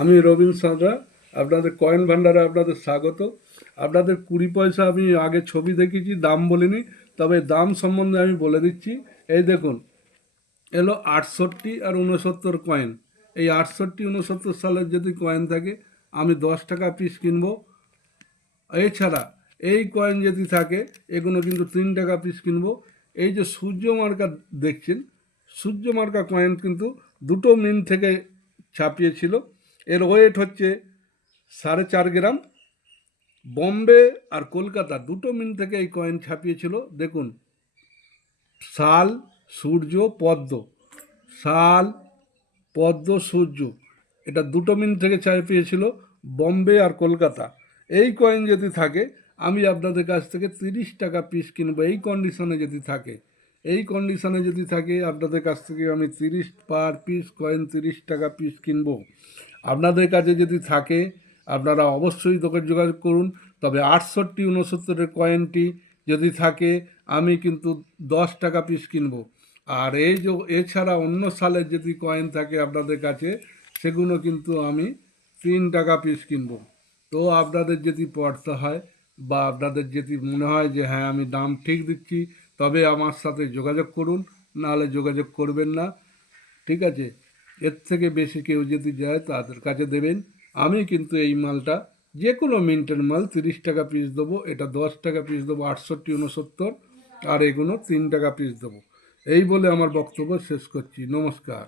আমি রবীন সাঁতরা, আপনাদের কয়েন ভান্ডারে আপনাদের স্বাগত। আপনাদের 20 পয়সা আমি আগে ছবি দেখেছি, দাম বলিনি, তবে দাম সম্বন্ধে আমি বলে দিচ্ছি। এই দেখুন, এলো 68 আর 69 কয়েন। এই 68 69 সালের যদি কয়েন থাকে আমি 10 টাকা পিস কিনবো। এছাড়া এই কয়েন যদি থাকে এগুলো কিন্তু 3 টাকা পিস কিনবো। এই যে সূর্য মার্কা দেখছেন, সূর্য মার্কা কয়েন কিন্তু দুটো মিন্ট থেকে ছাপিয়েছিল। এর ওয়েট হচ্ছে 4.5 গ্রাম। বম্বে আর কলকাতা দুটো মিন্ট থেকে এই কয়েন ছাপিয়েছিল। দেখুন, শাল, সূর্য, পদ্ম, শাল, পদ্ম, সূর্য, এটা দুটো মিনিট থেকে ছাপিয়েছিল বম্বে আর কলকাতা। এই কয়েন যদি থাকে আমি আপনাদের কাছ থেকে 30 টাকা পিস কিনবো। এই কন্ডিশনে যদি থাকে, এই কন্ডিশনে যদি থাকে আপনাদের কাছ থেকে আমি 30 পার পিস কয়েন 30 টাকা পিস কিনবো। আপনাদের কাছে যদি থাকে আপনারা অবশ্যই তোকে যোগাযোগ করুন। তবে 68 69 কয়েনটি যদি থাকে আমি কিন্তু 10 টাকা পিস কিনবো। আর এই যে এছাড়া অন্য সালের যদি কয়েন থাকে আপনাদের কাছে সেগুলো কিন্তু আমি 3 টাকা পিস কিনবো। তো আপনাদের যদি পড়তে হয় বা আপনাদের যদি মনে হয় যে হ্যাঁ আমি দাম ঠিক দিচ্ছি, তবে আমার সাথে যোগাযোগ করুন, নাহলে যোগাযোগ করবেন না। ঠিক আছে? এর থেকে বেশি কেউ যদি যায় তাদের কাছে দেবেন। আমি কিন্তু এই মালটা যে কোনো মিন্টের মাল 30 টাকা পিস দেবো, এটা 10 টাকা পিস দেবো 68 69, আর এগুলো 3 টাকা পিস দেবো। এই বলে আমার বক্তব্য শেষ করছি। নমস্কার।